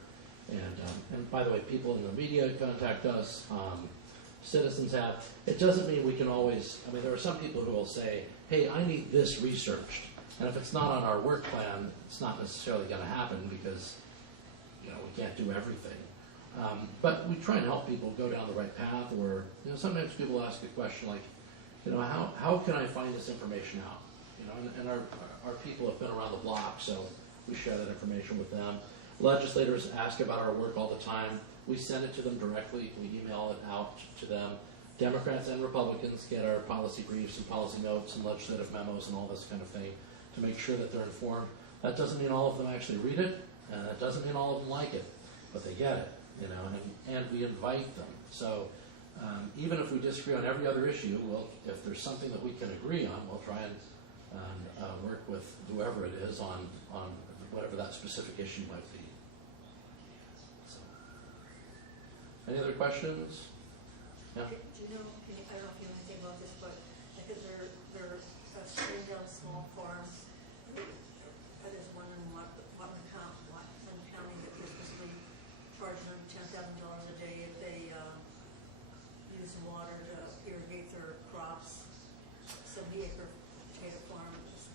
and by the way, people in the media contact us. Citizens have. It doesn't mean we can always. I mean, there are some people who will say, "Hey, I need this researched," and if it's not on our work plan, it's not necessarily going to happen because we can't do everything. But we try and help people go down the right path. Or sometimes people ask a question like, how can I find this information out? And our people have been around the block, so we share that information with them. Legislators ask about our work all the time. We send it to them directly. We email it out to them. Democrats and Republicans get our policy briefs and policy notes and legislative memos and all this kind of thing to make sure that they're informed. That doesn't mean all of them actually read it, and that doesn't mean all of them like it, but they get it, and we invite them. So even if we disagree on every other issue, if there's something that we can agree on, we'll try and work with whoever it is on whatever that specific issue might be. So, any other questions? Yeah. Do you know? I don't know if you know anything about this, but because they're shutting down small farms. I was wondering what county that is basically charging them $10,000 a day if they use water to irrigate their crops. 70-acre potato farms.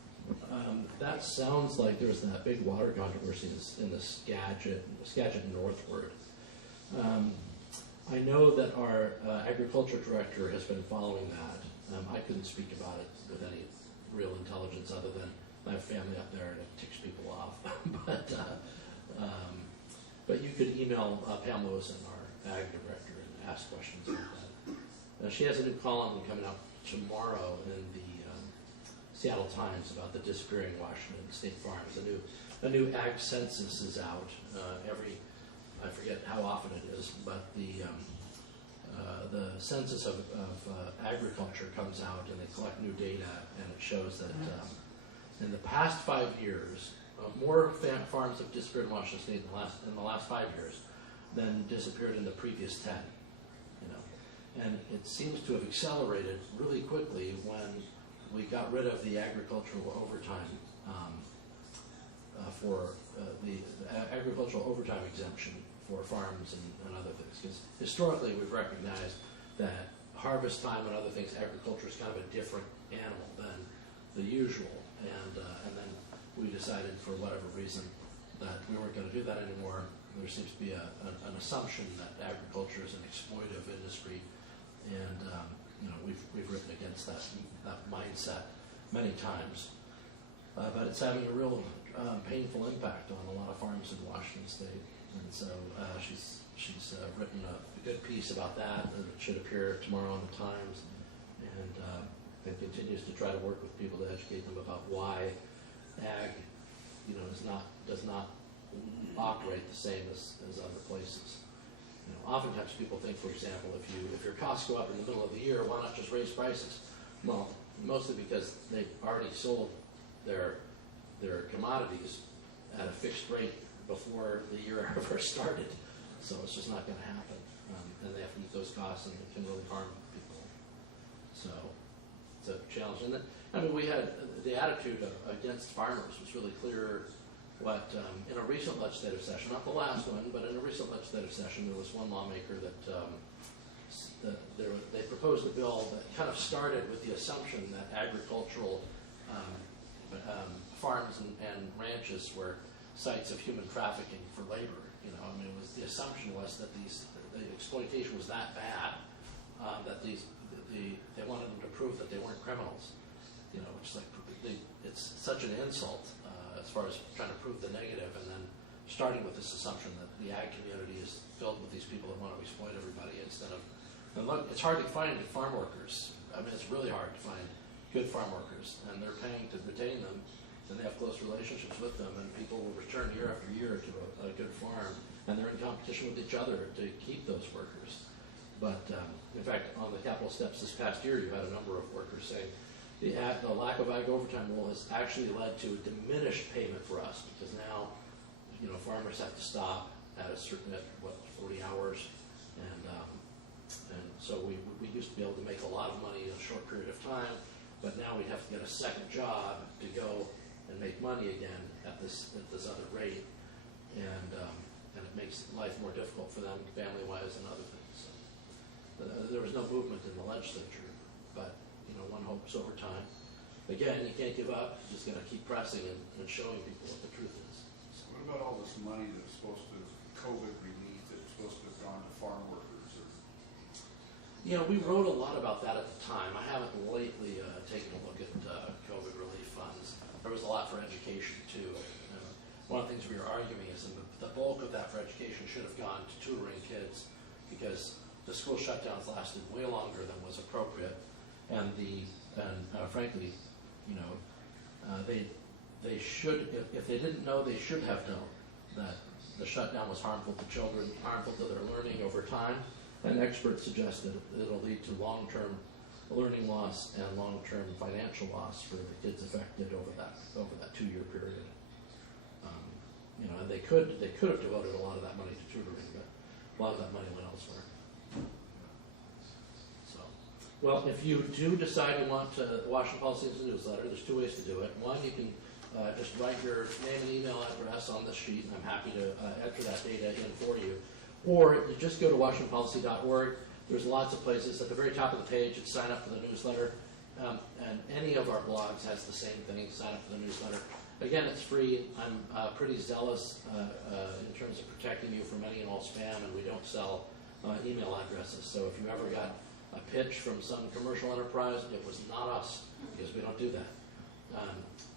That sounds like there's that big water controversy in the Skagit northward. I know that our agriculture director has been following that. I couldn't speak about it with any real intelligence other than I have family up there and it ticks people off. But you could email Pam Lewison, our ag director, and ask questions about that. She has a new column coming out tomorrow in the Seattle Times about the disappearing Washington state farms. A new ag census is out I forget how often it is, but the census of agriculture comes out and they collect new data, and it shows that in the past 5 years, more farms have disappeared in Washington State in the last 5 years than disappeared in the previous 10. And it seems to have accelerated really quickly when we got rid of the agricultural overtime for the agricultural overtime exemption for farms and other things. Because historically we've recognized that harvest time and other things, agriculture is kind of a different animal than the usual. And then we decided for whatever reason that we weren't going to do that anymore. There seems to be an assumption that agriculture is an exploitive industry. And we've written against that mindset many times, but it's having a real painful impact on a lot of farms in Washington State. And so she's written a good piece about that. It should appear tomorrow on the Times, and continues to try to work with people to educate them about why ag, does not operate the same as other places. Oftentimes people think, for example, if your costs go up in the middle of the year, why not just raise prices? Well, mostly because they've already sold their commodities at a fixed rate before the year ever started, so it's just not going to happen. And they have to eat those costs, and it can really harm people. So it's a challenge. And then, we had the attitude against farmers was really clear. In a recent legislative session, not the last one, but in a recent legislative session, there was one lawmaker that they proposed a bill that kind of started with the assumption that agricultural farms and ranches were sites of human trafficking for labor. The assumption was that the exploitation was that bad that the they wanted them to prove that they weren't criminals. You know, it's like it's such an insult as far as trying to prove the negative, and then starting with this assumption that the ag community is filled with these people that want to exploit everybody instead of. And look, it's hard to find farm workers. I mean, it's really hard to find good farm workers, and they're paying to retain them, and they have close relationships with them, and people will return year after year to a good farm, and they're in competition with each other to keep those workers. But in fact, on the Capitol steps this past year, you had a number of workers saying the lack of ag overtime rule has actually led to diminished payment for us, because now, you know, farmers have to stop at a certain, 40 hours, and so we used to be able to make a lot of money in a short period of time, but now we'd have to get a second job to go and make money again at this other rate, and it makes life more difficult for them, family-wise and other things. So, there was no movement in the legislature, but you know, one hopes over time. Again, you can't give up. You just got to keep pressing and showing people what the truth is. So what about all this money that's supposed to COVID relief that's supposed to have gone to farm workers? You know, we wrote a lot about that at the time. I haven't lately taken a look at COVID relief funds. There was a lot for education, too. One of the things we were arguing is that the bulk of that for education should have gone to tutoring kids, because the school shutdowns lasted way longer than was appropriate. And frankly, you know, they should, if they didn't know, they should have known that the shutdown was harmful to children, harmful to their learning over time. And experts suggest that it'll lead to long-term learning loss and long-term financial loss for the kids affected over that 2-year period. You know, and they could have devoted a lot of that money to tutoring, but a lot of that money went elsewhere. So, well, if you do decide you want the Washington Policy Institute newsletter, there's 2 ways to do it. One, you can just write your name and email address on the sheet, and I'm happy to enter that data in for you. Or you just go to WashingtonPolicy.org. There's lots of places. At the very top of the page, it's sign up for the newsletter. And any of our blogs has the same thing, sign up for the newsletter. Again, it's free. I'm pretty zealous in terms of protecting you from any and all spam, and we don't sell email addresses. So if you ever got a pitch from some commercial enterprise, it was not us, because we don't do that.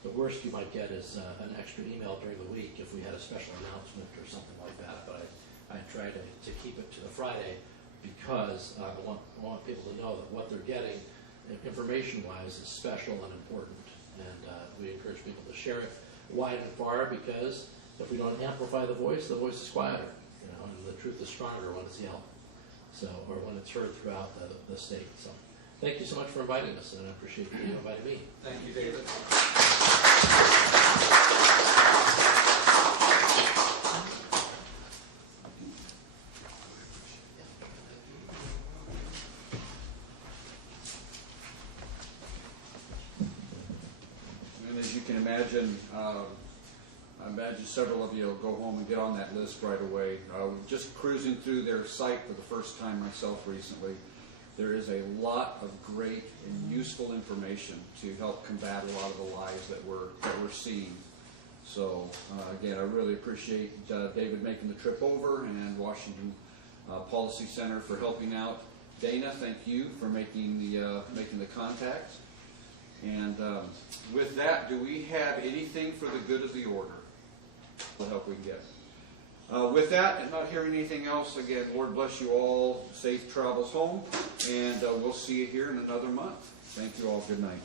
The worst you might get is an extra email during the week if we had a special announcement or something like that. But I try to keep it to the Friday, because I want people to know that what they're getting, information-wise, is special and important. And we encourage people to share it wide and far, because if we don't amplify the voice is quieter. You know, and the truth is stronger when it's yelled, or when it's heard throughout the state. So, thank you so much for inviting us, and I appreciate you inviting me. Thank you, David. I imagine several of you will go home and get on that list right away. Just cruising through their site for the first time myself recently, there is a lot of great and useful information to help combat a lot of the lies that we're seeing. So again, I really appreciate David making the trip over, and Washington Policy Center for helping out. Dana, thank you for making the contact. And with that, do we have anything for the good of the order? What help we can get. With that, and not hearing anything else, again, Lord bless you all. Safe travels home, and we'll see you here in another month. Thank you all. Good night.